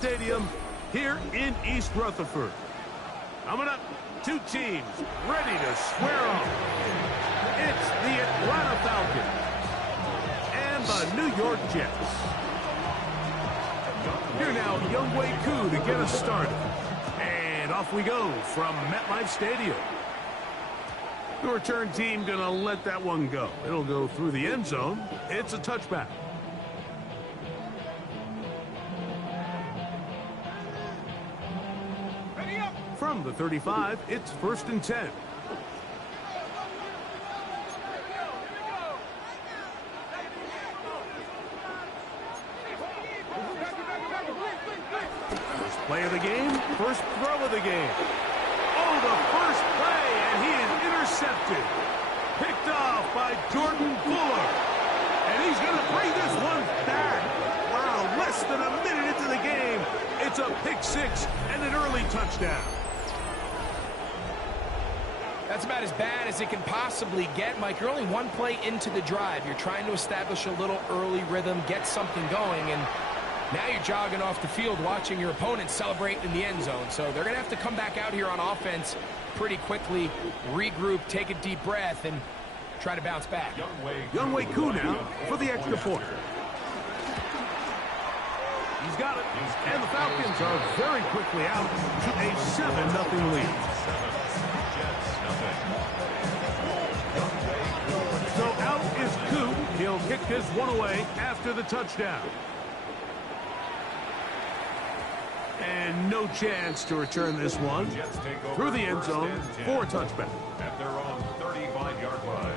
Stadium here in East Rutherford. Coming up, two teams ready to square off. It's the Atlanta Falcons and the New York Jets. Here now, Younghoe Koo to get us started. And off we go from MetLife Stadium. The return team going to let that one go. It'll go through the end zone. It's a touchback. From the 35, it's 1st and 10. First play of the game, first throw of the game. Oh, the first play, and he is intercepted. Picked off by Jordan Fuller. And he's going to bring this one back. Wow, less than a minute into the game. It's a pick six and an early touchdown. That's about as bad as it can possibly get, Mike. You're only one play into the drive. You're trying to establish a little early rhythm, get something going, and now you're jogging off the field watching your opponent celebrate in the end zone. So they're going to have to come back out here on offense pretty quickly, regroup, take a deep breath, and try to bounce back. Younghoe Koo now for the extra point. He's got it, and the Falcons are very quickly out to a 7-0 lead. So out is Koo. He'll kick this one away after the touchdown. And no chance to return this one through the end zone for a touchback. At their own 35-yard line.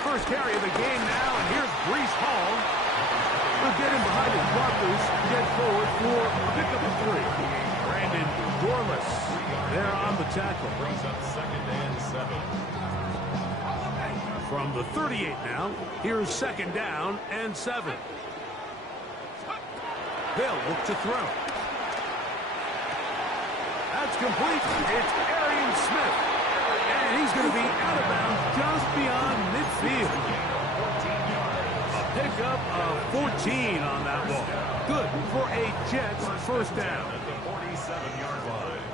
First carry of the game now, and here's Breece Hall. He'll get him behind his blockers, get forward for a pickup of 3. Brandon Dorless there on the tackle. Brings up 2nd and 7. From the 38 now, here's 2nd down and 7. They'll look to throw. That's complete. It's Arian Smith. And he's going to be out of bounds just beyond midfield. A pickup of 14 on that ball. Good for a Jets first down. At the 47-yard line.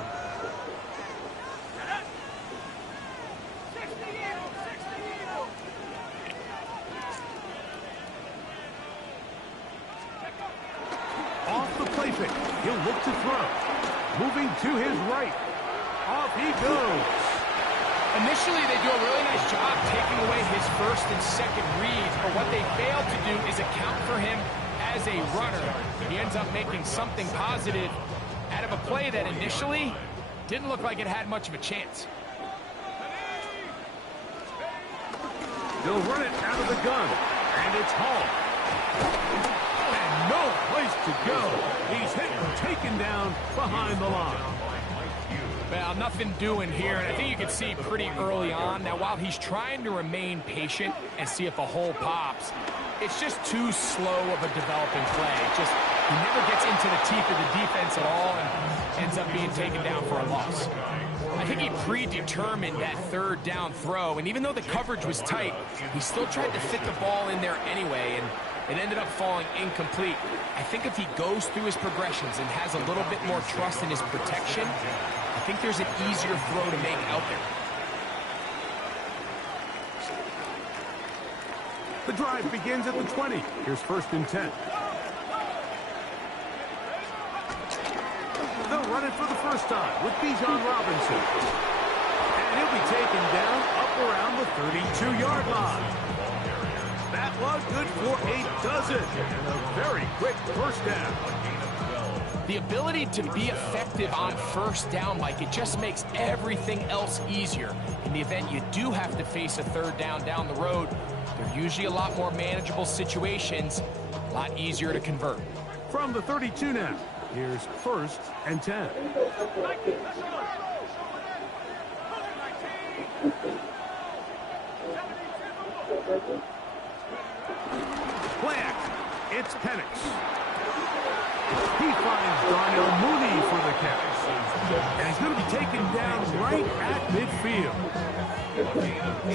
Off the play fake. He'll look to throw. Moving to his right. Off he goes. Initially, they do a really nice job taking away his first and second reads, but what they fail to do is account for him as a runner. He ends up making something positive out of a play that initially didn't look like it had much of a chance. They'll run it out of the gun, and it's Hall. And no place to go. He's hit and taken down behind the line. Well, nothing doing here, and I think you can see pretty early on. Now, while he's trying to remain patient and see if a hole pops, it's just too slow of a developing play. He never gets into the teeth of the defense at all and ends up being taken down for a loss. I think he predetermined that 3rd down throw, and even though the coverage was tight, he still tried to fit the ball in there anyway, and it ended up falling incomplete. I think if he goes through his progressions and has a little bit more trust in his protection, I think there's an easier throw to make out there. The drive begins at the 20. Here's 1st and 10. They'll run it for the first time with Bijan Robinson. And he'll be taken down up around the 32-yard line. That was good for a dozen. And a very quick first down. The ability to be effective on first down, Mike, it just makes everything else easier. In the event you do have to face a 3rd down the road, they're usually a lot more manageable situations, a lot easier to convert. From the 32 now, here's 1st and 10. Play action. It's Penix. He finds Darnell Mooney for the catch. And he's going to be taken down right at midfield.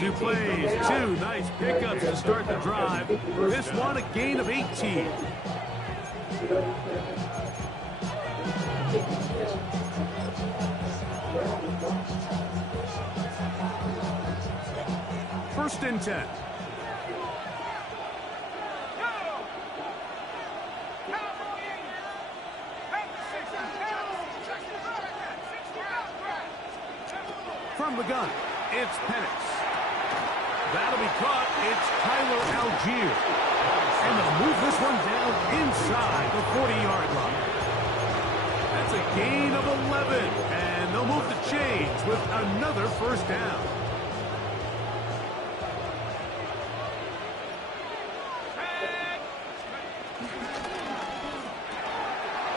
2 plays, 2 nice pickups to start the drive. This one, a gain of 18. First and 10. From the gun, it's Penix. That'll be caught. It's Tyler Algier. And they'll move this one down inside the 40-yard line. That's a gain of 11. And they'll move the chains with another first down.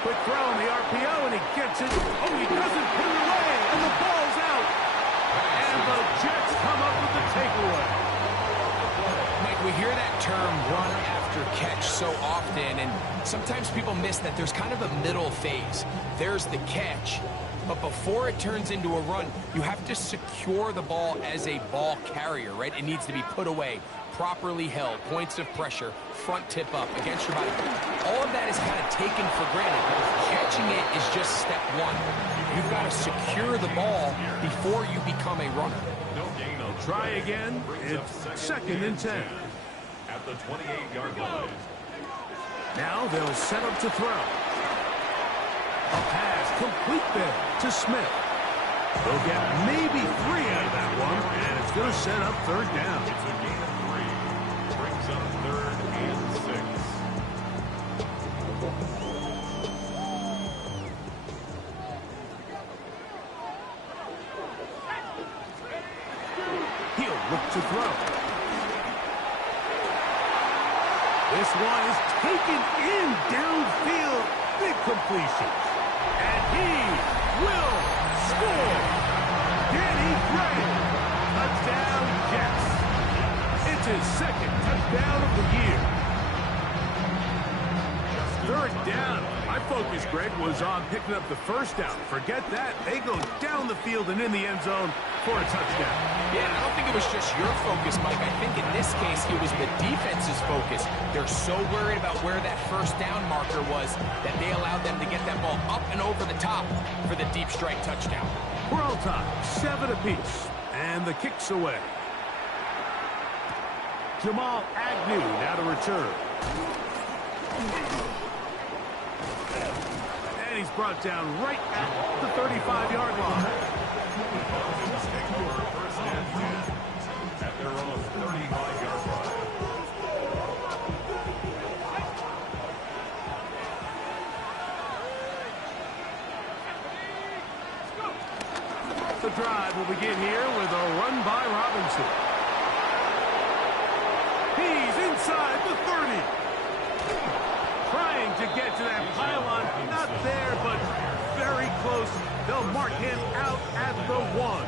Quick throw on the RPO, and he gets it. Oh, he doesn't put it away, and the ball's out. And the Jets come up with the takeaway. Mike, we hear that term run after catch so often, and sometimes people miss that there's kind of a middle phase. There's the catch, but before it turns into a run, you have to secure the ball as a ball carrier, right? It needs to be put away, properly held, points of pressure, front tip up against your body. All of that is kind of taken for granted. Catching it is just step one. You've got to secure the ball before you become a runner. They'll try again. It's second and 10. At the 28-yard line. Now they'll set up to throw. A pass complete there to Smith. They'll get maybe 3 out of that one, and it's going to set up third down. It's a gain of 3. Brings up 3rd and 6. He'll look to throw. This one is taken in downfield. Big completion. And he will score. Danny Gray. Touchdown, Jets. It's his second touchdown of the year. Third down. My focus, Greg, was on picking up the first down. Forget that. They go down the field and in the end zone for a touchdown. Yeah, I don't think it was just your focus, Mike. I think in this case, it was the defense's focus. They're so worried about where that first down marker was that they allowed them to get that ball up and over the top for the deep strike touchdown. We're all time, 7 apiece, and the kick's away. Jamal Agnew now to return. And he's brought down right at the 35-yard line. First and 10 at their own 35-yard line. The drive will begin here with a run by Robinson. He's inside the 30. Trying to get to that pylon. Not there, but very close. They'll mark him out at the 1.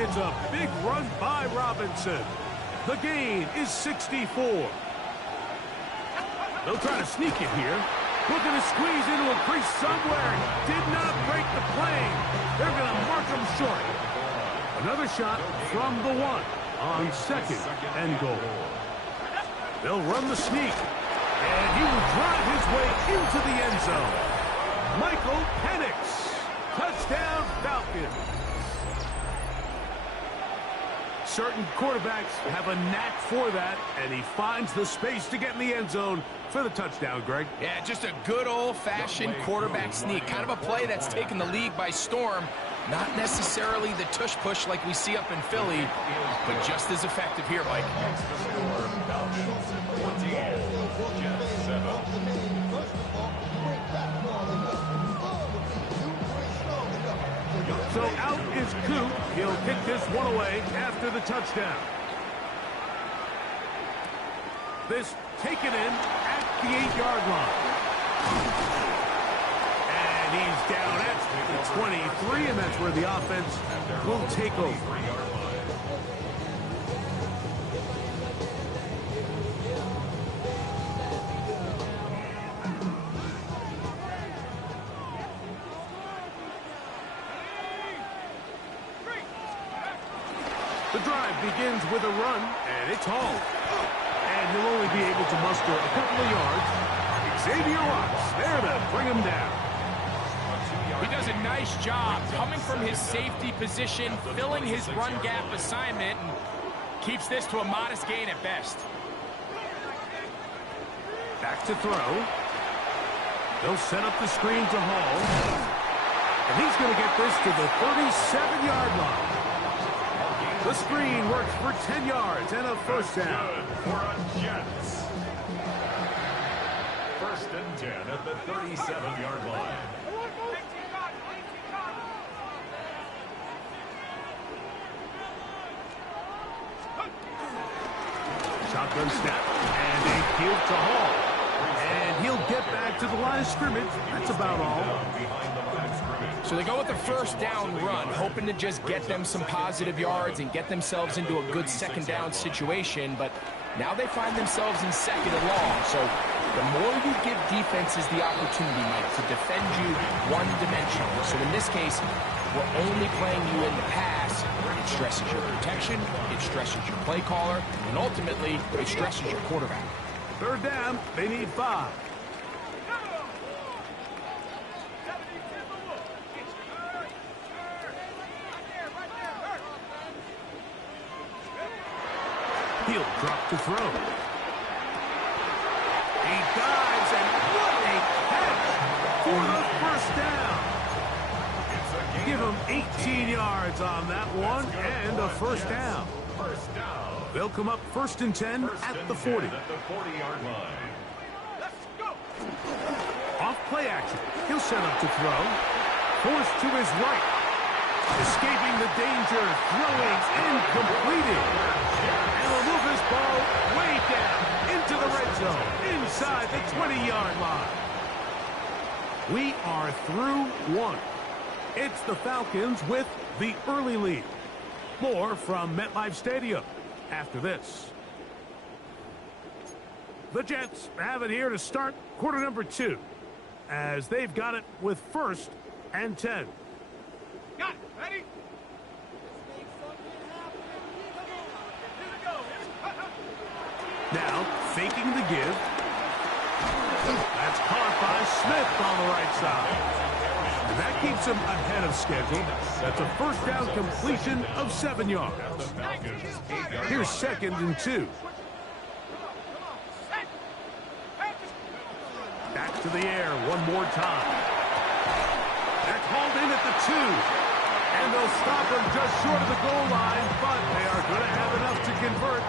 It's a big run by Robinson. The gain is 64. They'll try to sneak it here. Looking to squeeze into a crease somewhere. Did not break the plane. They're going to mark him short. Another shot from the 1 on second and goal. They'll run the sneak. And he will drive his way into the end zone. Michael Penix. Touchdown, Falcons. Certain quarterbacks have a knack for that, and he finds the space to get in the end zone for the touchdown, Greg. Yeah, just a good old-fashioned quarterback sneak. Kind of a play that's taken the league by storm. Not necessarily the tush-push like we see up in Philly, but just as effective here, Mike. So out is Coop. He'll kick this one away after the touchdown. This taken in at the 8-yard line. And he's down at the 23, and that's where the offense will take over. The drive begins with a run, and it's hauled. And he'll only be able to muster a couple of yards. Xavier Watts there to bring him down. He does a nice job coming from his safety position, filling his run gap assignment, and keeps this to a modest gain at best. Back to throw. They'll set up the screen to Hall. And he's going to get this to the 37-yard line. The screen works for 10 yards and a first down. Good for a Jets. First and 10 at the 37-yard line. Shotgun snap, and a give to Hall. And he'll get back to the line of scrimmage. That's about all. So they go with the first down run, hoping to just get them some positive yards and get themselves into a good second down situation. But now they find themselves in second and long. So the more you give defenses the opportunity, Mike, to defend you one-dimensionally. So in this case, we're only playing you in the pass. It stresses your protection, it stresses your play caller, and ultimately, it stresses your quarterback. Third down, they need 5. He'll drop to throw. He dives, and what a catch for the first down. Give him 18 yards on that one, and a first down. They'll come up first and 10 at the 40. At the 40-yard line. Off play action. He'll set up to throw. Forced to his right. Escaping the danger. Throwing and completed. And will move his ball way down into the red zone. Inside the 20-yard line. We are through one. It's the Falcons with the early lead. More from MetLife Stadium after this. The Jets have it here to start quarter number 2, as they've got it with first and 10. Got it. Ready? Now, faking the give. That's caught by Smith on the right side. And that keeps him ahead of schedule. That's a first down completion of 7 yards. Here's second and 2. Back to the air one more time. That's hauled in at the 2. And they'll stop him just short of the goal line, but they are going to have enough to convert.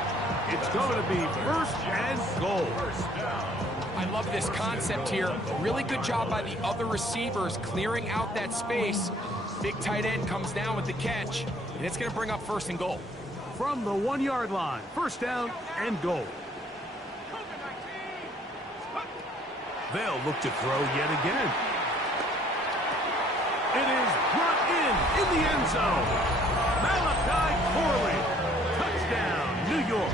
It's going to be first and goal. I love this concept here. Really good job by the other receivers clearing out that space. Big tight end comes down with the catch, and it's going to bring up first and goal. From the 1-yard line, first down and goal. They'll look to throw yet again. It is brought in the end zone. Malachi Corley. Touchdown, New York.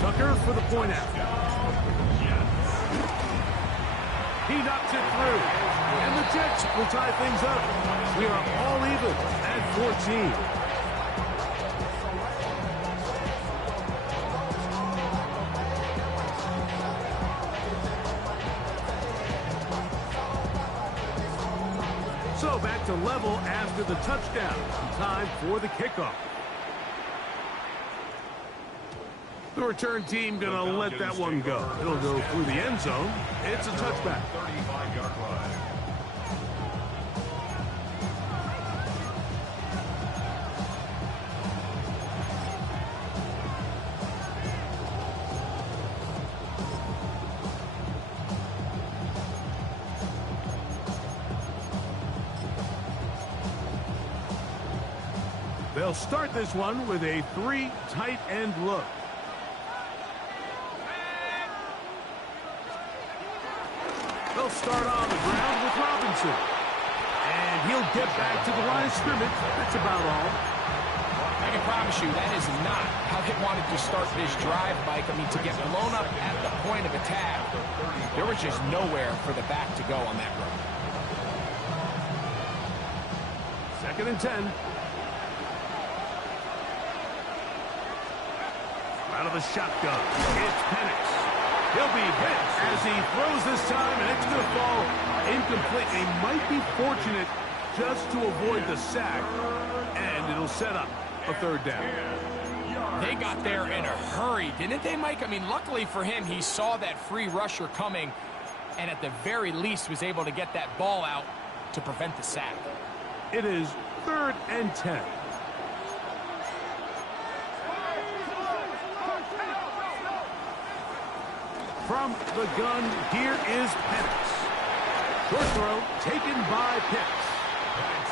Tucker for the point out. He knocks it through. And the Jets will tie things up. We are all even at 14. So back to level after the touchdown. Time for the kickoff. The return team going to let that one go. It'll go through the end zone. It's a touchback. 35-yard line. They'll start this one with a 3 tight end look. They'll start on the ground with Robinson. And he'll get back to the line of scrimmage. That's about all. I can promise you that is not how they wanted to start this drive, Mike. I mean, to get blown up at the point of attack, there was just nowhere for the back to go on that run. Second and 10. Out of the shotgun, it's Penix. He'll be hit as he throws this time, and it's going to fall incomplete. He might be fortunate just to avoid the sack, and it'll set up a third down. They got there in a hurry, didn't they, Mike? I mean, luckily for him, he saw that free rusher coming, and at the very least was able to get that ball out to prevent the sack. It is 3rd and 10. From the gun, here is Penix. Short throw taken by Pitts.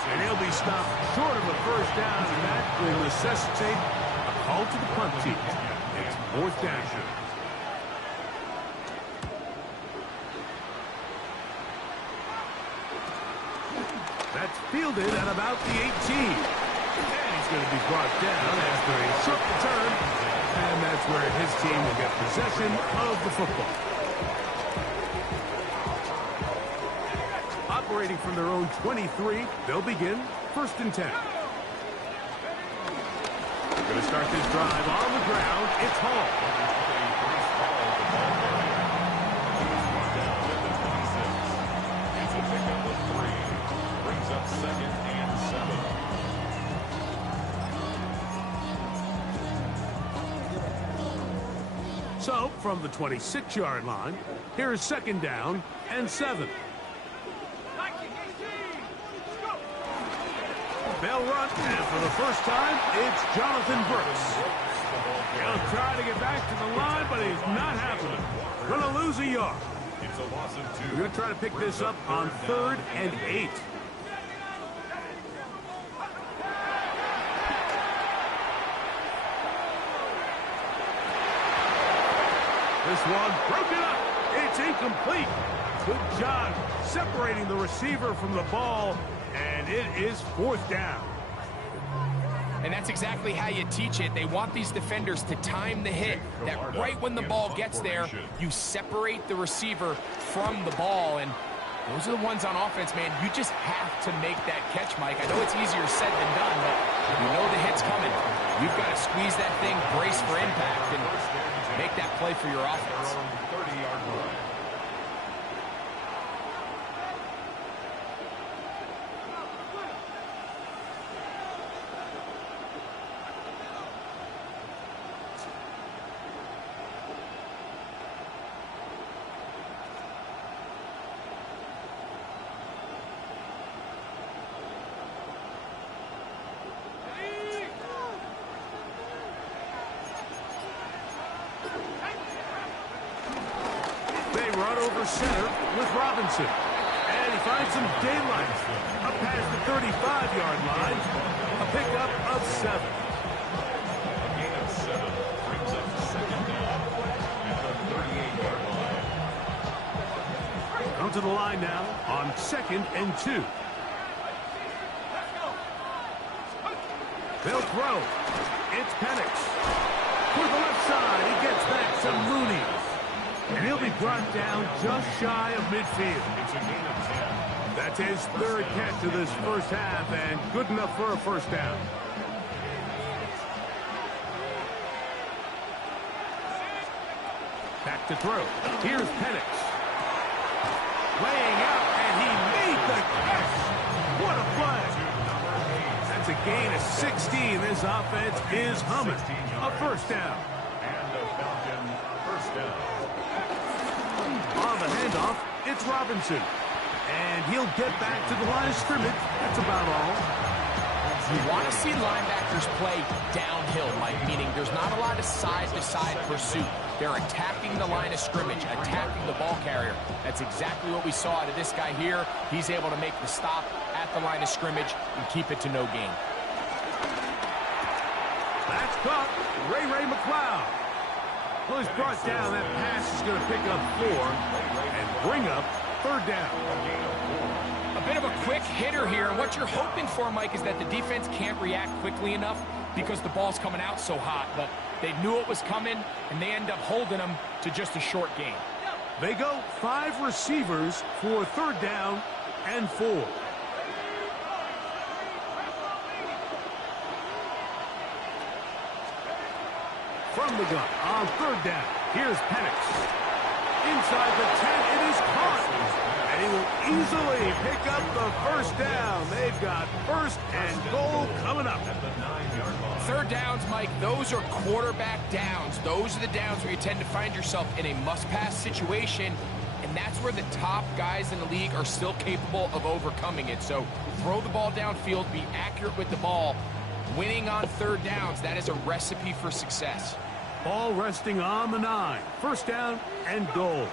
And he'll be stopped short of a first down, and that will necessitate a call to the punt team. It's 4th down. That's fielded at about the 18. And he's going to be brought down after a short return. And that's where his team will get possession of the football. Operating from their own 23, they'll begin 1st and 10. They're going to start this drive on the ground. It's Hall. Brings up 2nd and 7. So, from the 26-yard line, here is 2nd down and 7. They'll run, and for the first time, it's Jonathan Brooks. He'll try to get back to the line, but he's not happening. Going to lose a yard. It's a loss of 2. We're going to try to pick this up on 3rd and 8. This one broken up. It's incomplete. Good job separating the receiver from the ball, and it is 4th down. And that's exactly how you teach it. They want these defenders to time the hit, that right when the ball gets there, you separate the receiver from the ball. And those are the ones on offense, man. You just have to make that catch, Mike. I know it's easier said than done, but you know the hit's coming. You've got to squeeze that thing, brace for impact, and make that play for your offense. 30-yard line. Run over center with Robinson. And he finds some daylight. Up past the 35-yard line. A pickup of 7. Gain of 7 brings up 2nd down at the 38-yard line. Come to the line now on 2nd and 2. They'll throw. It's Penix. Toward the left side, he gets back to Mooney. And he'll be brought down just shy of midfield. It's a gain of 10. That's his 3rd catch of this first half, and good enough for a first down. Back to throw. Here's Penix. Laying out, and he made the catch. What a play. That's a gain of 16. This offense is humming. A first down. And the Falcon first down. On the handoff, it's Robinson. And he'll get back to the line of scrimmage. That's about all. You want to see linebackers play downhill, Mike, meaning there's not a lot of side-to-side pursuit. They're attacking the line of scrimmage, attacking the ball carrier. That's exactly what we saw out of this guy here. He's able to make the stop at the line of scrimmage and keep it to no gain. That's caught. Ray McLeod. Well, he's brought down. That pass is going to pick up 4 and bring up 3rd down. A bit of a quick hitter here. And what you're hoping for, Mike, is that the defense can't react quickly enough because the ball's coming out so hot. But they knew it was coming, and they end up holding them to just a short gain. They go 5 receivers for 3rd down and 4. from the gun on third down. Here's Penix. Inside the 10, it is caught. And he will easily pick up the first down. They've got first and goal coming up. Third downs, Mike, those are quarterback downs. Those are the downs where you tend to find yourself in a must-pass situation, and that's where the top guys in the league are still capable of overcoming it. So throw the ball downfield, be accurate with the ball. Winning on third downs, that is a recipe for success. Ball resting on the 9. First down and goal.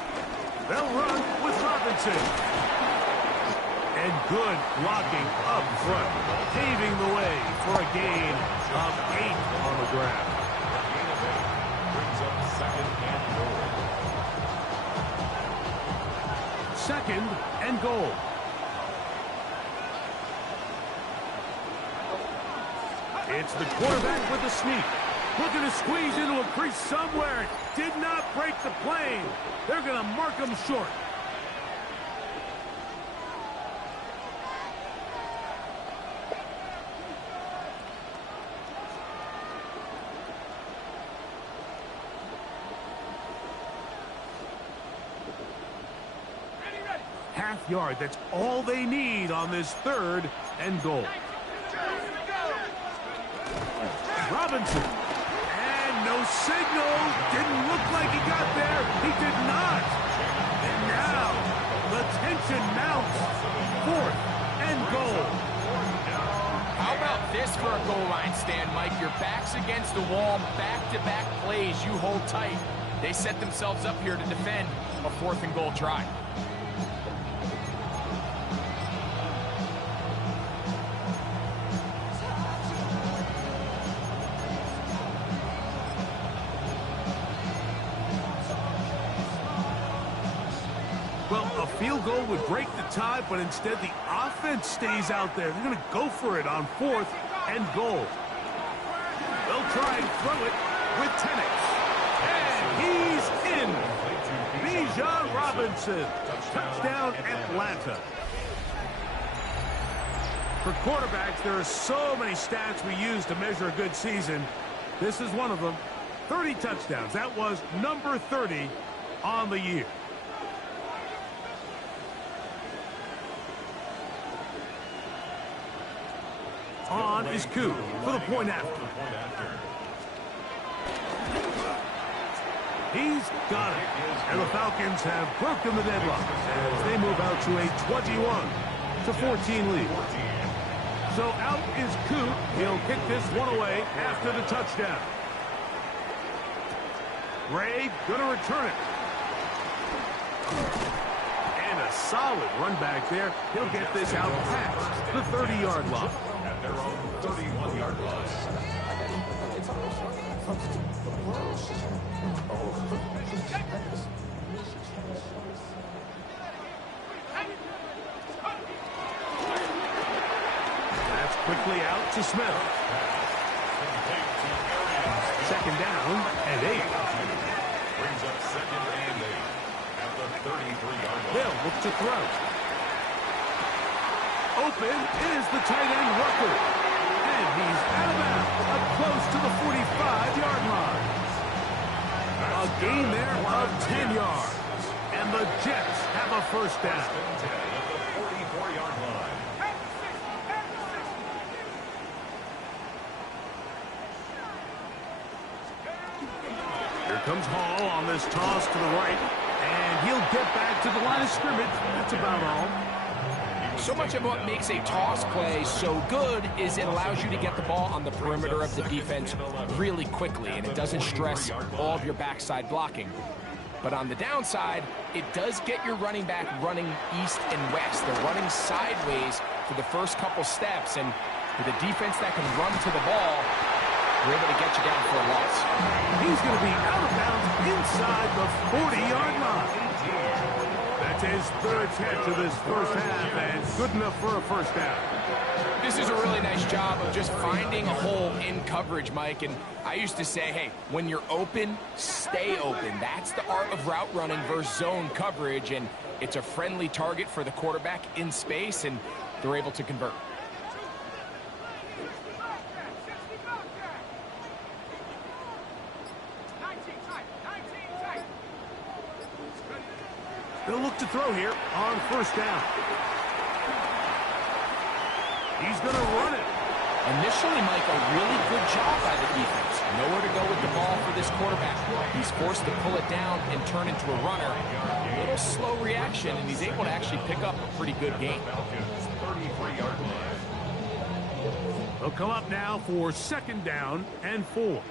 They'll run with Robinson. And good blocking up front, paving the way for a gain of 8 on the ground. Gain of 8 brings up second and goal. Second and goal. It's the quarterback with the sneak. Looking to squeeze into a crease somewhere. Did not break the plane. They're going to mark him short. Half yard, that's all they need on this third and goal. Robinson. And no signal. Didn't look like he got there. He did not. And now the tension mounts. Fourth and goal. How about this for a goal line stand, Mike? Your back's against the wall, back-to-back plays. You hold tight. They set themselves up here to defend a fourth and goal try. Well, a field goal would break the tie, but instead the offense stays out there. They're going to go for it on fourth and goal. They'll try and throw it with Penix. And he's in. Bijan Robinson. Touchdown, Atlanta. For quarterbacks, there are so many stats we use to measure a good season. This is one of them. 30 touchdowns. That was number 30 on the year. On is Koo for the point after. He's got it. And the Falcons have broken the deadlock as they move out to a 21-14 lead. So out is Koo. He'll kick this one away after the touchdown. Ray gonna return it. And a solid run back there. He'll get this out past the 30-yard line. At their own 31-yard line. That's quickly out to Smith. Second down and 8. Brings up second and 8 at the 33-yard line. They'll look to throw. Open is the tight end Rucker. And he's out of bounds up close to the 45-yard line. A gain there of 10 yards. And the Jets have a first down. At the 44-yard line. Here comes Hall on this toss to the right. And he'll get back to the line of scrimmage. That's about all. So much of what makes a toss play so good is it allows you to get the ball on the perimeter of the defense really quickly, and it doesn't stress all of your backside blocking. But on the downside, it does get your running back running east and west. They're running sideways for the first couple steps, and with a defense that can run to the ball, we're able to get you down for a loss. He's going to be out of bounds inside the 40-yard line. That's his third catch of this first half, and good enough for a first down. This is a really nice job of just finding a hole in coverage, Mike. And I used to say, hey, when you're open, stay open. That's the art of route running versus zone coverage, and it's a friendly target for the quarterback in space, and they're able to convert. They'll look to throw here on first down. He's going to run it. Initially, Mike, a really good job by the defense. Nowhere to go with the ball for this quarterback. He's forced to pull it down and turn into a runner. A little slow reaction, and he's able to actually pick up a pretty good game. Falcons 33-yard line. They'll come up now for second down and 4.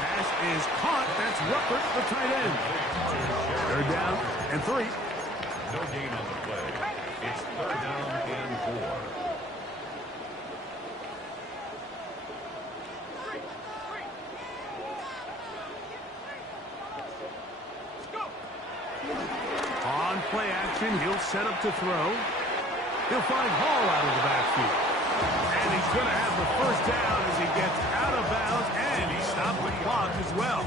Pass is caught. That's Ruppert, the tight end. Third down and 3. No gain on the play. It's third down and 4. On play action, he'll set up to throw. He'll find Hall out of the backfield. And he's going to have the first down as he gets out of bounds, and he stopped the clock as well.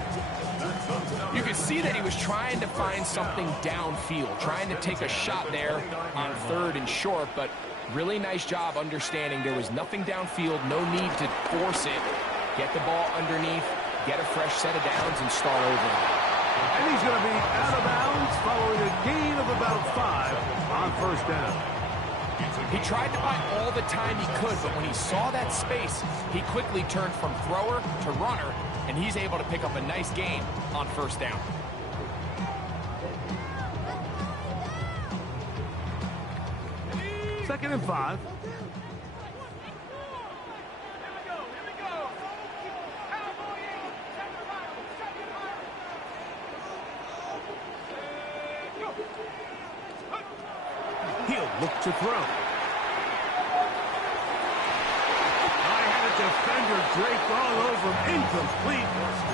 You could see that he was trying to find something downfield, trying to take a shot there on third and short, but really nice job understanding there was nothing downfield, no need to force it. Get the ball underneath, get a fresh set of downs, and start over. And he's going to be out of bounds following a gain of about 5 on first down. He tried to buy all the time he could, but when he saw that space, he quickly turned from thrower to runner, and he's able to pick up a nice gain on first down. Second and 5. He'll look to throw. Defender draped all over him. Incomplete.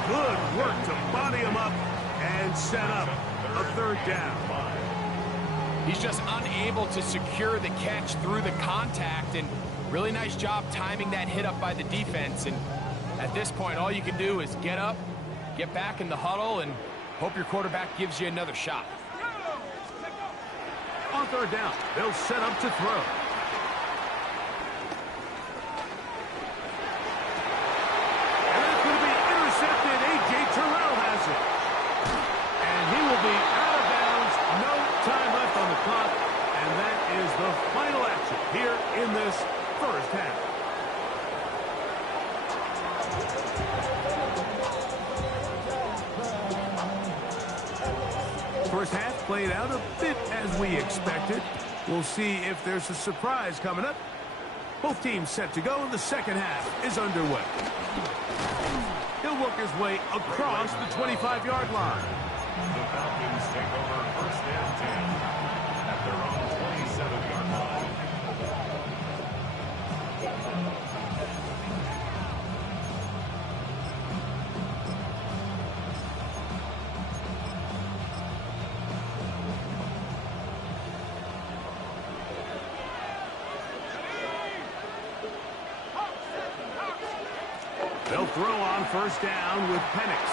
Good work to body him up and set up a third down. He's just unable to secure the catch through the contact, and really nice job timing that hit up by the defense. And at this point, all you can do is get up, get back in the huddle, and hope your quarterback gives you another shot. On third down, they'll set up to throw. The final action here in this first half. First half played out a bit as we expected. We'll see if there's a surprise coming up. Both teams set to go, and the second half is underway. He'll work his way across the 25-yard line. The Falcons take over first and 10 at their own 27-yard line. They'll throw on first down with Penix.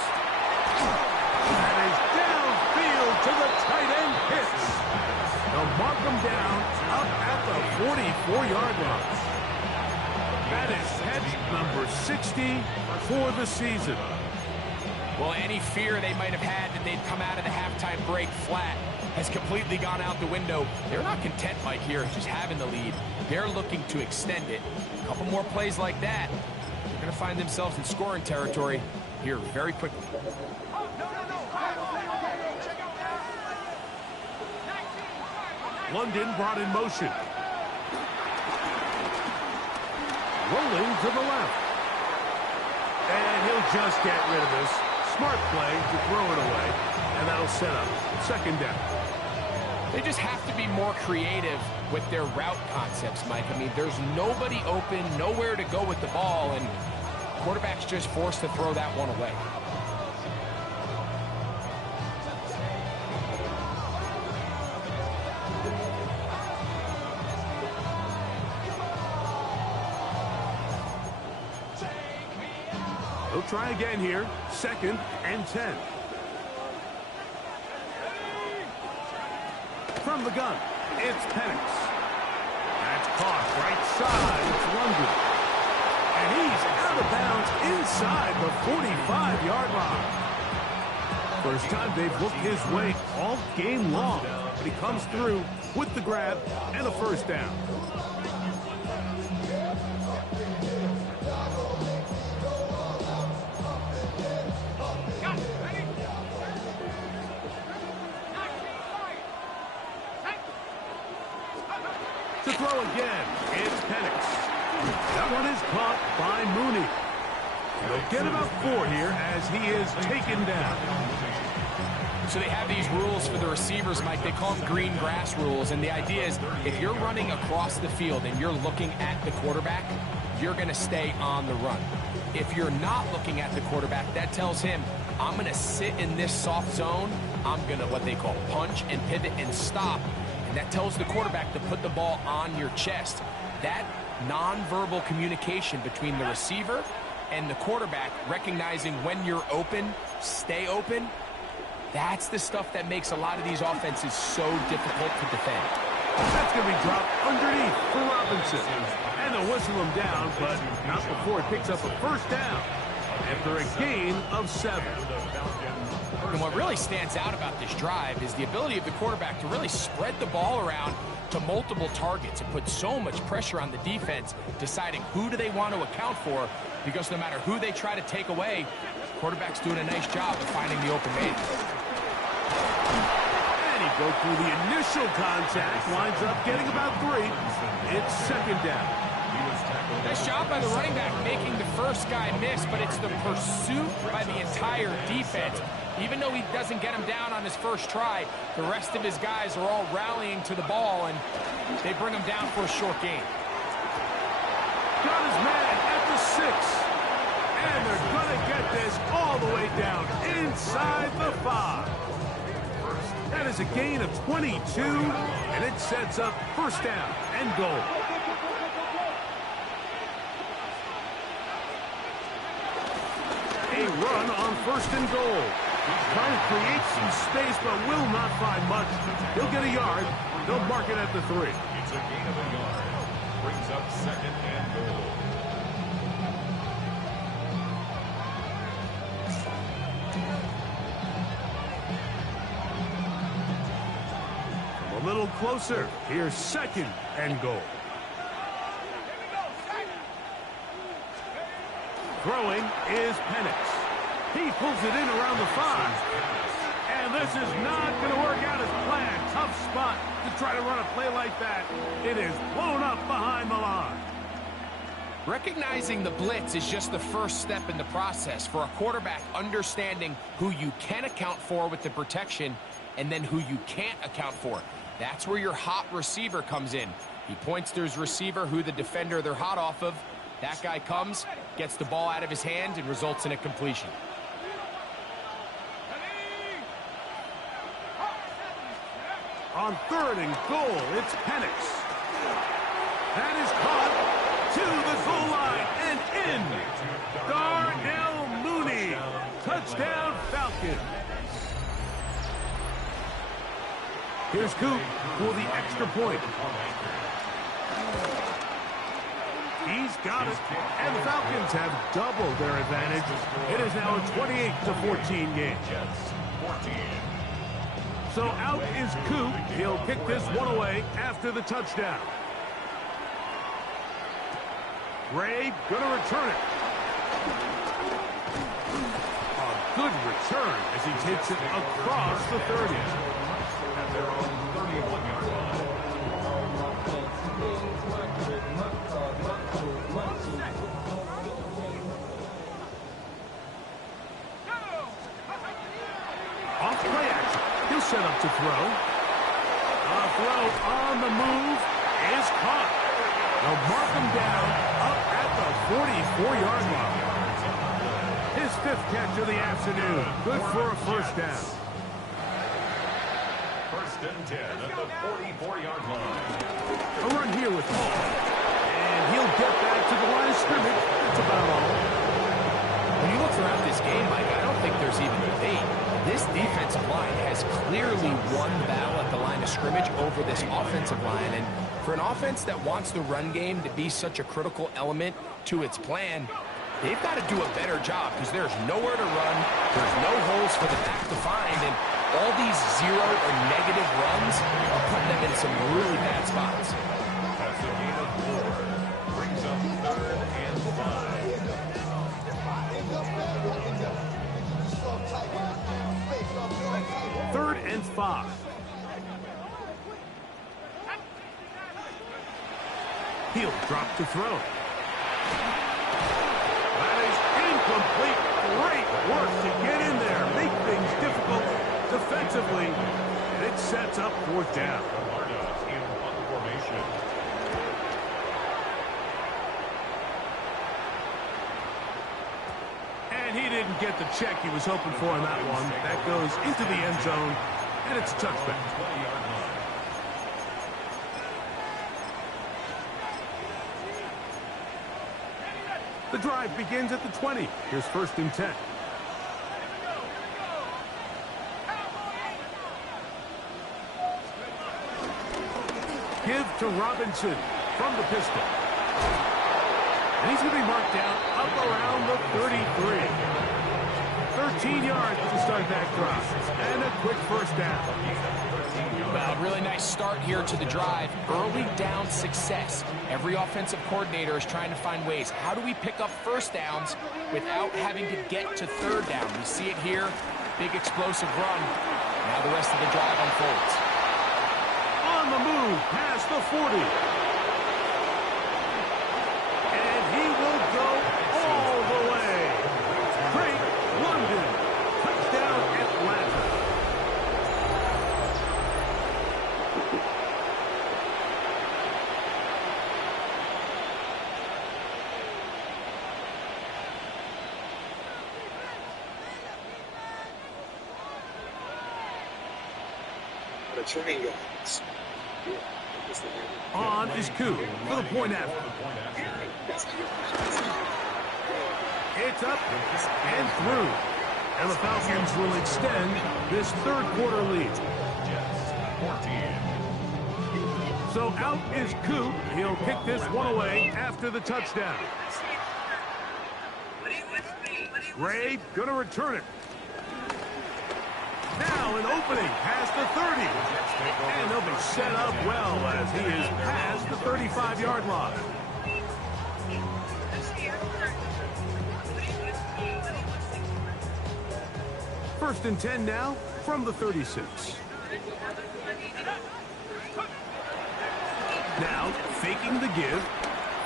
That is downfield to the tight end Pitts. They'll mark him down up at the 44-yard line. That is catch number 60 for the season. Well, any fear they might have had that they'd come out of the halftime break flat has completely gone out the window. They're not content, Mike, here just having the lead. They're looking to extend it. A couple more plays like that, they're going to find themselves in scoring territory here very quickly. London brought in motion. Rolling to the left. And he'll just get rid of this. Smart play to throw it away. And that'll set up second down. They just have to be more creative with their route concepts, Mike. I mean, there's nobody open, nowhere to go with the ball, and quarterback's just forced to throw that one away. They'll try again here. Second and 10. From the gun, It's Penix. That's caught right side. It's London. And he's out of bounds inside the 45-yard line. First time they've looked his way all game long. But he comes through with the grab and a first down. To throw again, it's Penix. That one is caught by Mooney. They'll get about 4 here as he is taken down. So they have these rules for the receivers, Mike. They call them green grass rules. And the idea is if you're running across the field and you're looking at the quarterback, you're going to stay on the run. If you're not looking at the quarterback, that tells him, I'm going to sit in this soft zone. I'm going to what they call punch and pivot and stop. And that tells the quarterback to put the ball on your chest. That nonverbal communication between the receiver and the quarterback, recognizing when you're open, stay open, that's the stuff that makes a lot of these offenses so difficult to defend. That's going to be dropped underneath for Robinson. And they'll whistle him down, but not before he picks up a first down after a gain of 7. And what really stands out about this drive is the ability of the quarterback to really spread the ball around to multiple targets and put so much pressure on the defense, deciding who do they want to account for, because no matter who they try to take away, the quarterback's doing a nice job of finding the open man. And he broke through the initial contact, winds up getting about 3. It's second down. Nice job by the running back making the first guy miss, but it's the pursuit by the entire defense. Even though he doesn't get him down on his first try, the rest of his guys are all rallying to the ball, and they bring him down for a short gain. Got his man at the 6. And they're going to get this all the way down inside the 5. That is a gain of 22, and it sets up first down and goal. A run on first and goal. Trying to create some space, but will not find much. He'll get a yard. They'll mark it at the 3. It's a gain of a yard. Brings up second and goal. A little closer. Here's second and goal. Throwing is Penix. He pulls it in around the 5. And this is not going to work out as planned. Tough spot to try to run a play like that. It is blown up behind the line. Recognizing the blitz is just the first step in the process for a quarterback, understanding who you can account for with the protection and then who you can't account for. That's where your hot receiver comes in. He points to his receiver, who the defender they're hot off of. That guy comes, gets the ball out of his hand, and results in a completion. On third and goal, it's Penix. That is caught to the goal line and in. Darnell Mooney. Touchdown Falcons. Here's Coop for the extra point. He's got it. And the Falcons have doubled their advantage. It is now a 28-14 game. So out is Coop. He'll kick this one away after the touchdown. Ray gonna return it. A good return as he takes it across the 30. At their own 31-yard line. Off play action. He'll set up to throw. A throw on the move is caught. They'll mark him down up at the 44-yard line. His 5th catch of the afternoon. Good for a first down. First and 10 at the 44-yard line. A run here with Hall. And he'll get back to the line of scrimmage. That's about all. When you look throughout this game, Mike, I don't think there's even debate. This defensive line has clearly won the battle at the line of scrimmage over this offensive line. And for an offense that wants the run game to be such a critical element to its plan, they've got to do a better job because there's nowhere to run, there's no holes for the back to find, and all these zero or negative runs are putting them in some really bad spots. That's a gain of 4. Brings up 3rd and 5. Third and 5. He'll drop to throw. That is incomplete. Great work to get in there. Make things difficult defensively. And it sets up 4th down. Cardinals in punt formation. And he didn't get the check he was hoping for on that one. That goes into the end zone, and it's a touchback. 20-yard line. The drive begins at the 20. Here's 1st and 10. Give to Robinson from the pistol. And he's going to be marked down up around the 33. 13 yards to start that drive. And a quick 1st down. Well, a really nice start here to the drive. Early down success. Every offensive coordinator is trying to find ways. How do we pick up 1st downs without having to get to 3rd down? We see it here. Big explosive run. Now the rest of the drive unfolds. On the move past the 40. And he will go all the way. Great London. Touchdown Atlanta. Triangle. On is Koo for the point after. It's up and through. And the Falcons will extend this 3rd quarter lead. Jets 14. So out is Koo. He'll kick this one away after the touchdown. Ray gonna return it. Now an opening past the 30. And he'll be set up well as he is past the 35-yard line. First and 10 now from the 36. Now faking the give.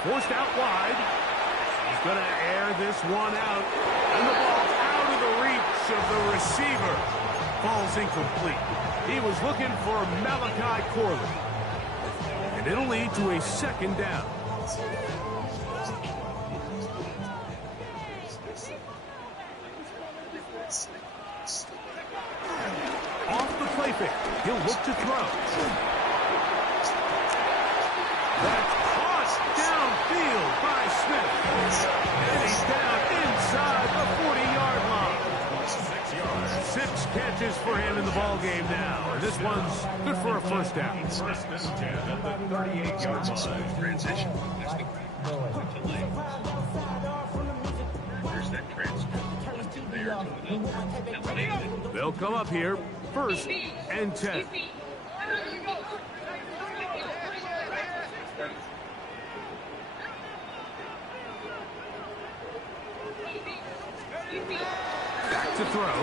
Forced out wide. He's going to air this one out. And the ball out of the reach of the receiver. Ball's incomplete. He was looking for Malachi Corley. And it'll lead to a 2nd down. Off the play fake. He'll look to throw. That's caught downfield by Smith. And he's down inside the 40-yard line. 6 yards. 6 catches for him in the ball game now. And this one's good for a 1st down. 1st and 10 at the 38-yard line. Transition. There's that transfer. They'll come up here. 1st and 10. Back to throw.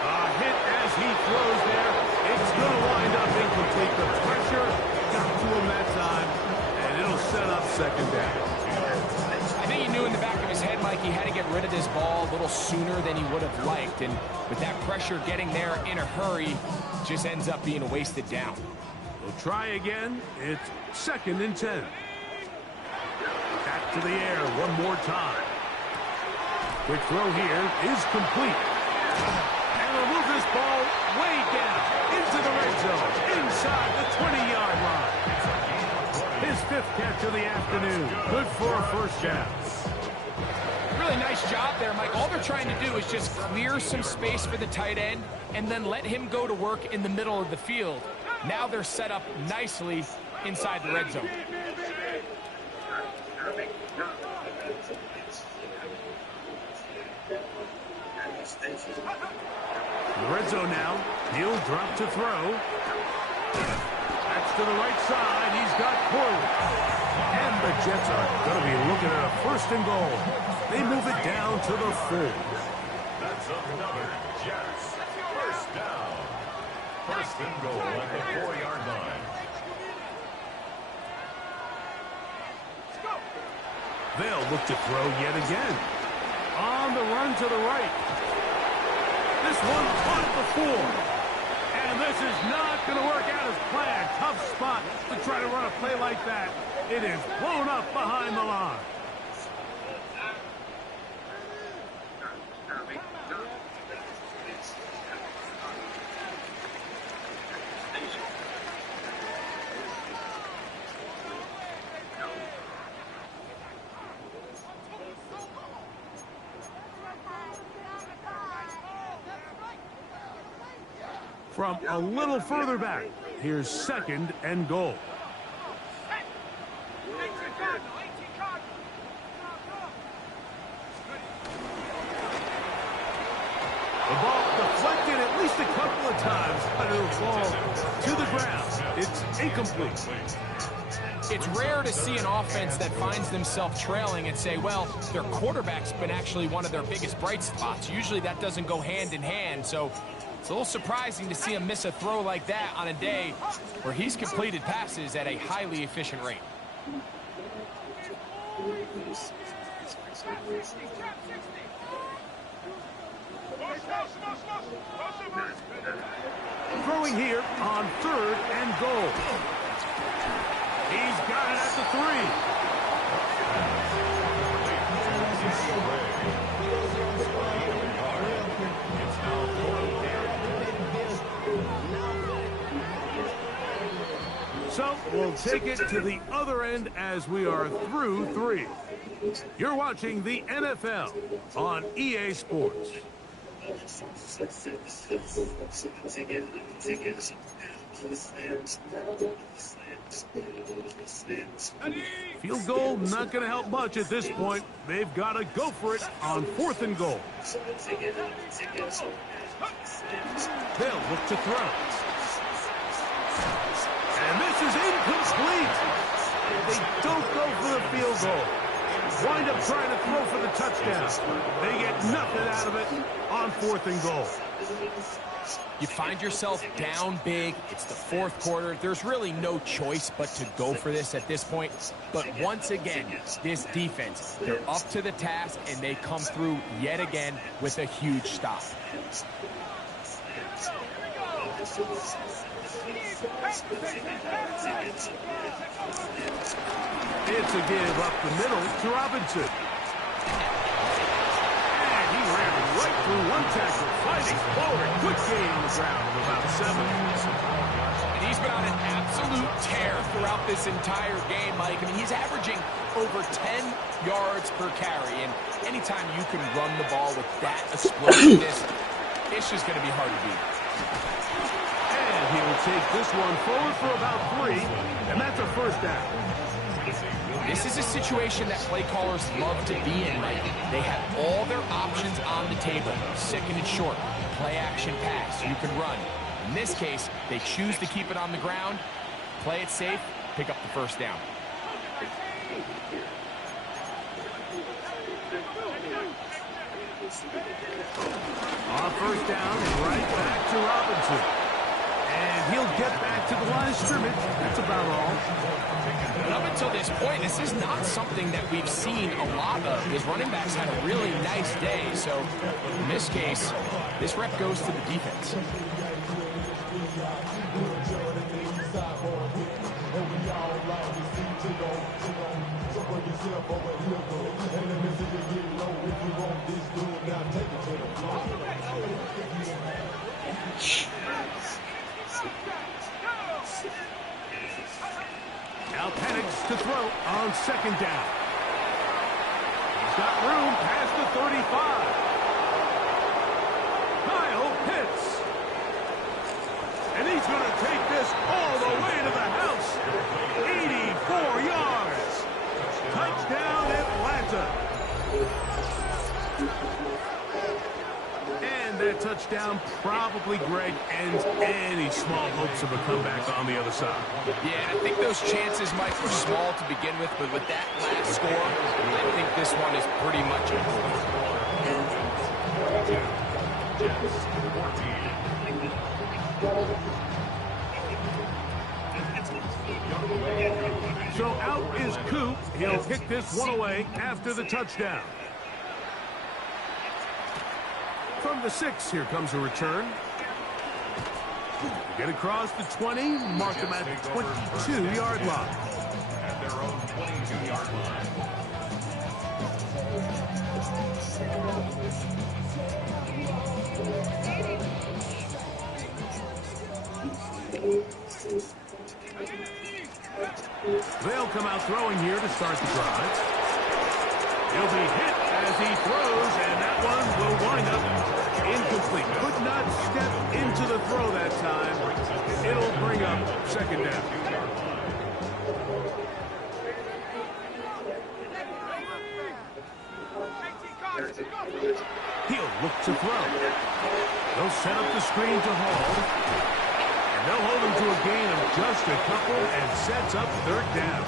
A hit as he throws there. It's going to wind up incomplete. The pressure got to him that time, and it'll set up 2nd down. I think he knew in the back of his head, Mike, he had to get rid of this ball a little sooner than he would have liked. And with that pressure getting there in a hurry, just ends up being a wasted down. We'll try again. It's 2nd and 10. Back to the air one more time. Quick throw here is complete. And we'll move this ball way down into the red zone, inside the 20-yard line. His 5th catch of the afternoon. Good for a 1st down. Really nice job there, Mike. All they're trying to do is just clear some space for the tight end and then let him go to work in the middle of the field. Now they're set up nicely inside the red zone. The red zone now. He'll drop to throw. That's to the right side. He's got Corley. And the Jets are going to be looking at a 1st and goal. They move it down to the 4. That's another Jets. First down. 1st and goal at the 4-yard line. They'll look to throw yet again. On the run to the right. This one caught at the 4. And this is not going to work out as planned. Tough spot to try to run a play like that. It is blown up behind the line. From a little further back, here's 2nd and goal. The ball deflected at least a couple of times, but it'll fall to the ground. It's incomplete. It's rare to see an offense that finds themselves trailing and say, well, their quarterback's been actually one of their biggest bright spots. Usually that doesn't go hand in hand, so it's a little surprising to see him miss a throw like that on a day where he's completed passes at a highly efficient rate. Throwing here on 3rd and goal. He's got it at the 3. So we'll take it to the other end as we are through 3. You're watching the NFL on EA Sports. Field goal not going to help much at this point. They've got to go for it on 4th and goal. They'll look to throw. And this is incomplete. They don't go for the field goal. Wind up trying to throw for the touchdown. They get nothing out of it on 4th and goal. You find yourself down big. It's the 4th quarter. There's really no choice but to go for this at this point. But once again, this defense, they're up to the task, and they come through yet again with a huge stop. It's a give up the middle to Robinson. And he ran right through one tackle, fighting forward. Good gain on the ground of about 7. And he's been on an absolute tear throughout this entire game, Mike. I mean, he's averaging over 10 yards per carry. And anytime you can run the ball with that explosiveness, it's just going to be hard to beat. And he will take this one forward for about 3, and that's a 1st down. This is a situation that play callers love to be in, Mike. They have all their options on the table. Second and short, play action pass, you can run. In this case, they choose to keep it on the ground, play it safe, pick up the 1st down. On 1st down, right back to Robinson. And he'll get back to the line of scrimmage. That's about all. And up until this point, this is not something that we've seen a lot of. His running backs had a really nice day. So in this case, this rep goes to the defense. Now Penix to throw on 2nd down. He's got room past the 35. Kyle Pitts. And he's going to take this all the way to the house. 84 yards. Touchdown, Atlanta. And that touchdown probably, Greg, ends any small hopes of a comeback on the other side. Yeah, I think those chances, Mike, were small to begin with, but with that last score, I think this one is pretty much over. So out is Coop. He'll kick this one away after the touchdown. From the 6, here comes a return. Get across the 20, mark them at the 22-yard line. At their own 22-yard line. They'll come out throwing here to start the drive. He'll be hit as he throws, and that one will wind up incomplete. Could not step into the throw that time. It'll bring up second down. He'll look to throw. They'll set up the screen to Hall. And they'll hold him to a gain of just a couple and sets up third down.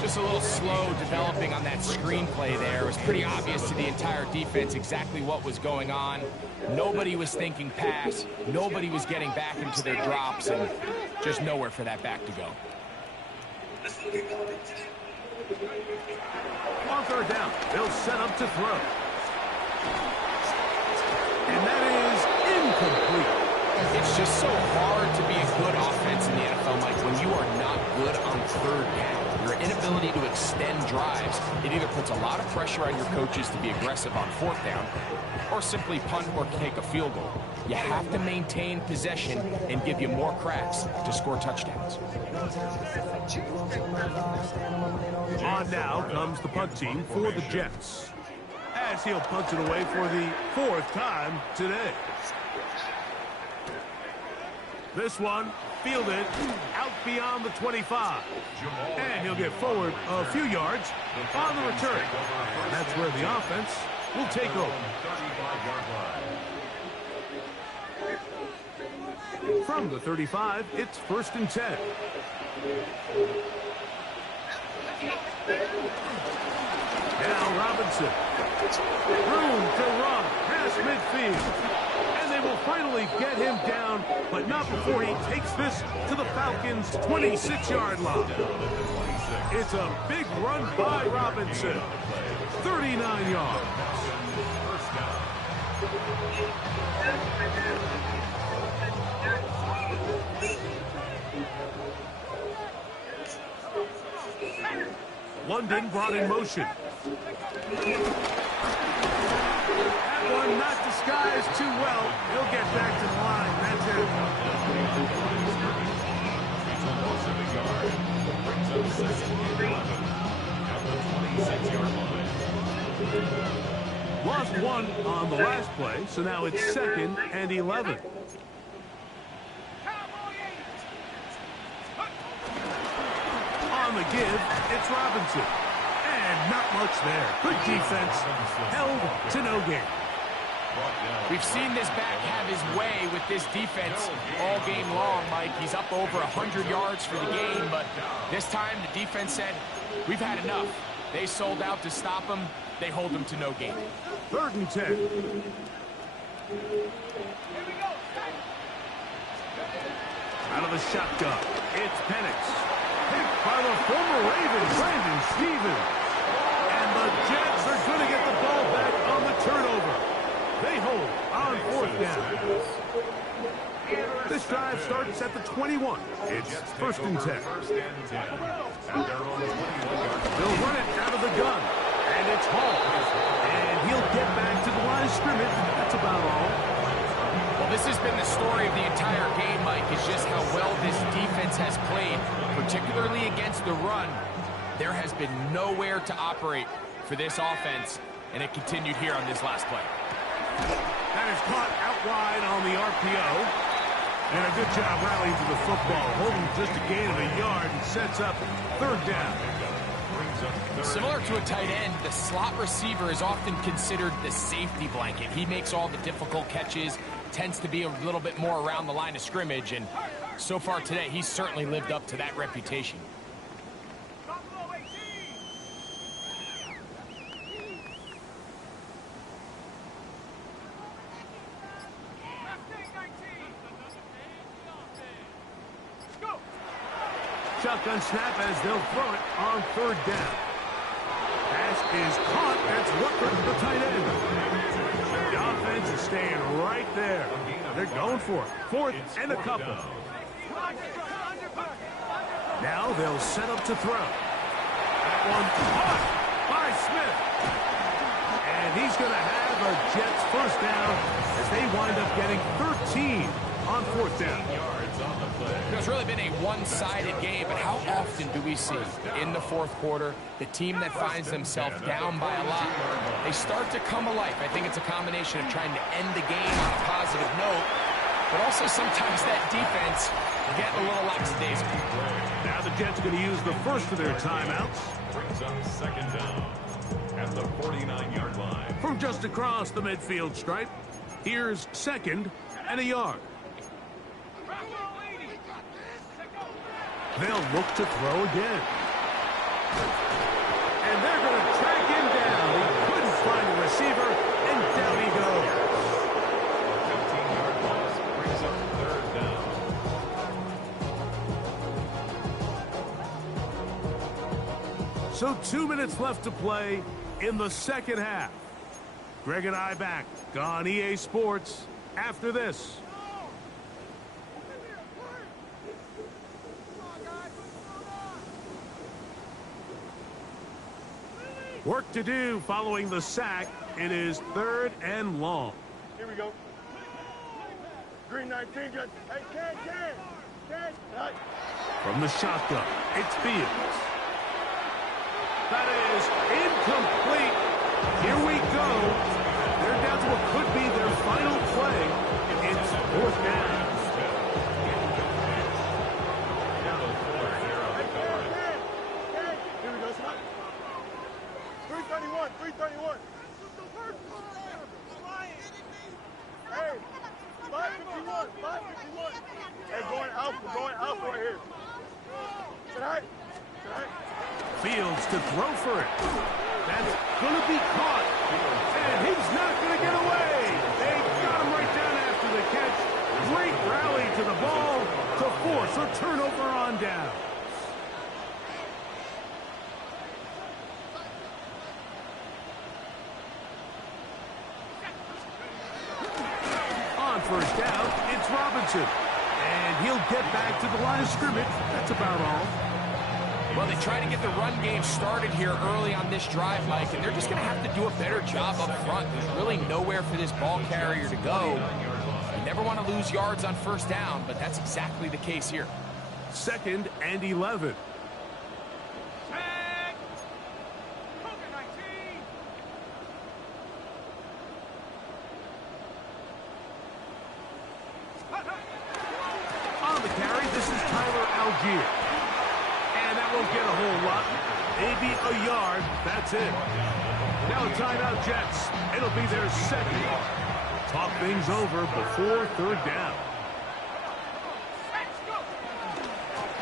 Just a little slow developing on that screenplay there. It was pretty obvious to the entire defense exactly what was going on. Nobody was thinking pass. Nobody was getting back into their drops, and just nowhere for that back to go. On third down, they'll set up to throw. And that is incomplete. It's just so hard to be a good offense in the NFL, Mike, when you are not good on third down. Your inability to extend drives, it either puts a lot of pressure on your coaches to be aggressive on fourth down or simply punt or take a field goal. You have to maintain possession and give you more cracks to score touchdowns. On now comes the punt team for the Jets, as he'll punt it away for the 4th time today. This one fielded out beyond the 25. And he'll get forward a few yards on the return. And that's where the offense will take over. From the 35, it's 1st and 10. Now Robinson. Room to run past midfield. And they will finally get him down, but not before he takes this to the Falcons' 26-yard line. It's a big run by Robinson. 39 yards. London brought in motion. That one not disguised too well. He'll get back to the line. That's it. Lost one on the last play, so now it's 2nd and 11. On the give, it's Robinson. And not much there. Good defense. Held to no gain. We've seen this back have his way with this defense all game long, Mike. He's up over 100 yards for the game, but this time the defense said, we've had enough. They sold out to stop him. They hold him to no gain. 3rd and 10. Out of the shotgun, it's Penix. Picked by the former Raven, Brandon Stevens. And the Jets are going to get the ball back on the turnover. They hold on 4th down. This drive starts at the 21. It's 1st and 10. They'll run it out of the gun. And it's Hall. And he'll get back to the line of scrimmage. That's about all. Well, this has been the story of the entire game, Mike, is just how well this defense has played, particularly against the run. There has been nowhere to operate for this offense, and it continued here on this last play. That is caught out wide on the RPO. And a good job rallying to the football, holding just a gain of a yard and sets up third down. Similar to a tight end, the slot receiver is often considered the safety blanket. He makes all the difficult catches, tends to be a little bit more around the line of scrimmage, and so far today, he's certainly lived up to that reputation. Shotgun snap as they'll throw it on third down. Pass is caught. That's Rutgers, the tight end. The offense is staying right there. They're going for it. Fourth and a couple. Now they'll set up to throw. That one caught by Smith. And he's going to have a Jets first down as they wind up getting 13 on fourth down. It's really been a one-sided game, but how often do we see in the fourth quarter the team that finds themselves down by a lot, they start to come alive? I think it's a combination of trying to end the game on a positive note, but also sometimes that defense getting a little lackadaisical. Now the Jets are going to use the first of their timeouts. Brings up second down at the 49-yard line. From just across the midfield stripe, here's second and a yard. They'll look to throw again. And they're going to track him down. He couldn't find a receiver, and down he goes. 15-yard loss brings up third down. So 2 minutes left to play in the second half. Greg and I back on EA Sports after this. Work to do following the sack. It is third and long. Here we go. Green 19, just, hey, Ken. From the shotgun, it's Fields. That is incomplete. Here we go. They're down to what could be their final play. It's fourth down. Here we go, son. 331. Hey, 551. Hey, going out right here. Tonight. Fields to throw for it. That's going to be caught. And he's not going to get away. They got him right down after the catch. Great rally to the ball to force a turnover on down. On first down, it's Robinson. And he'll get back to the line of scrimmage. That's about all. Well, they try to get the run game started here early on this drive, Mike, and they're just going to have to do a better job up front. There's really nowhere for this ball carrier to go. You never want to lose yards on first down, but that's exactly the case here. Second and 11. On the carry, this is Tyler Algier. And that won't get a whole lot. Maybe a yard. That's it. Now timeout Jets. It'll be their second. Talk things over before third down.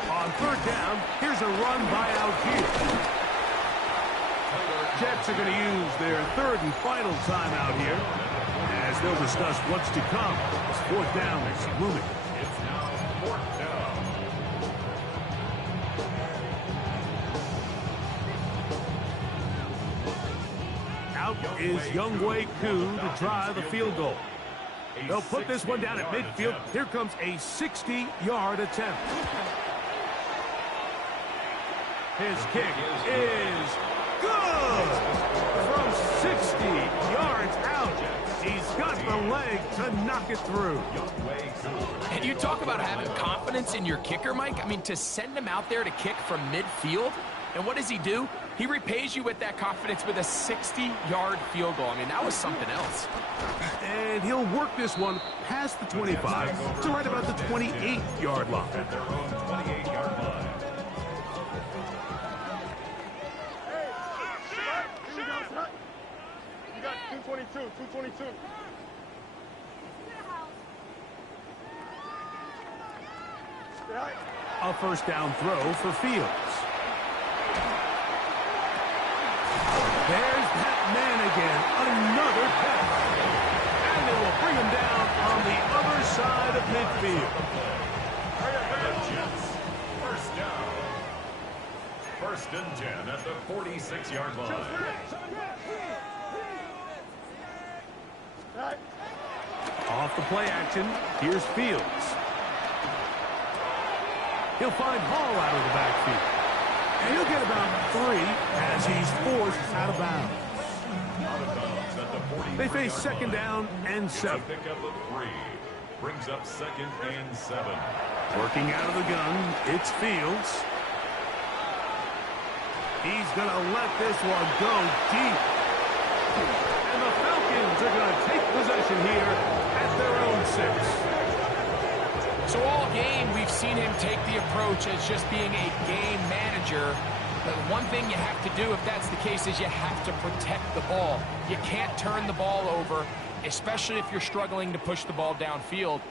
On third down, here's a run by Algier. Jets are going to use their third and final timeout here, as they'll discuss what's to come. As fourth down is looming. It's now fourth down. Out is Younghoe Koo to try the field goal. They'll put this one down at midfield. Here comes a 60-yard attempt. His kick is good! From 60 yards out, he's got the leg to knock it through. And you talk about having confidence in your kicker, Mike. I mean, to send him out there to kick from midfield, and what does he do? He repays you with that confidence with a 60-yard field goal. I mean, that was something else. And he'll work this one past the 25 to right about the 28-yard line. At their own 28-yard line. Here we go, son. You got 222, 222. A first down throw for Fields. There's that man again. Another catch. And they will bring him down on the other side of midfield. The Jets. First down. First and 10 at the 46-yard line. Off the play action, here's Fields. He'll find Hall out of the backfield. And he'll get about 3 as he's forced out of bounds. Out of bounds at the 43-yard They face line. second down and 7. Pick up of 3. Brings up second and 7. Working out of the gun, it's Fields. He's going to let this one go deep. And the Falcons are going to take possession here at their own 6. So all game, we've seen him take the approach as just being a game manager. But one thing you have to do, if that's the case, is you have to protect the ball. You can't turn the ball over, especially if you're struggling to push the ball downfield.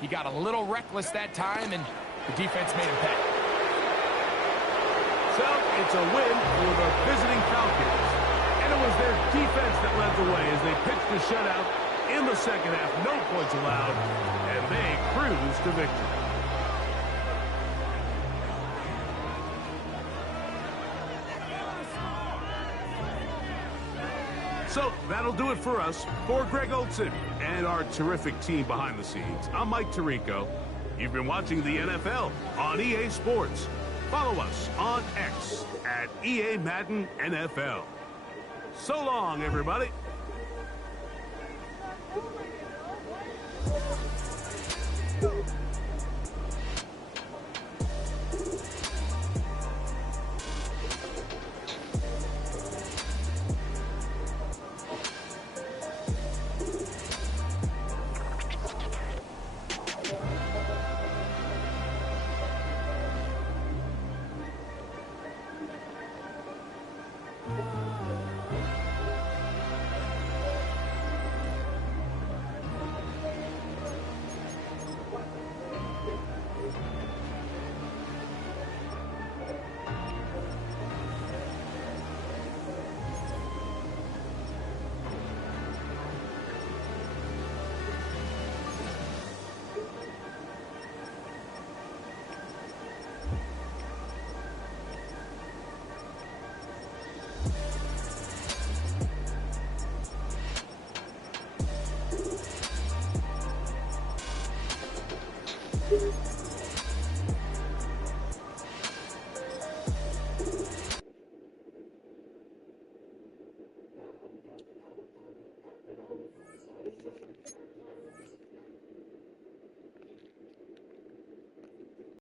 He got a little reckless that time, and the defense made him pay. So it's a win for the visiting Falcons. And it was their defense that led the way as they pitched the shutout in the second half. No points allowed, and they cruise to victory. So that'll do it for us. For Greg Olson and our terrific team behind the scenes, I'm Mike Tirico. You've been watching the NFL on EA Sports. Follow us on X at EA Madden NFL. So long, everybody.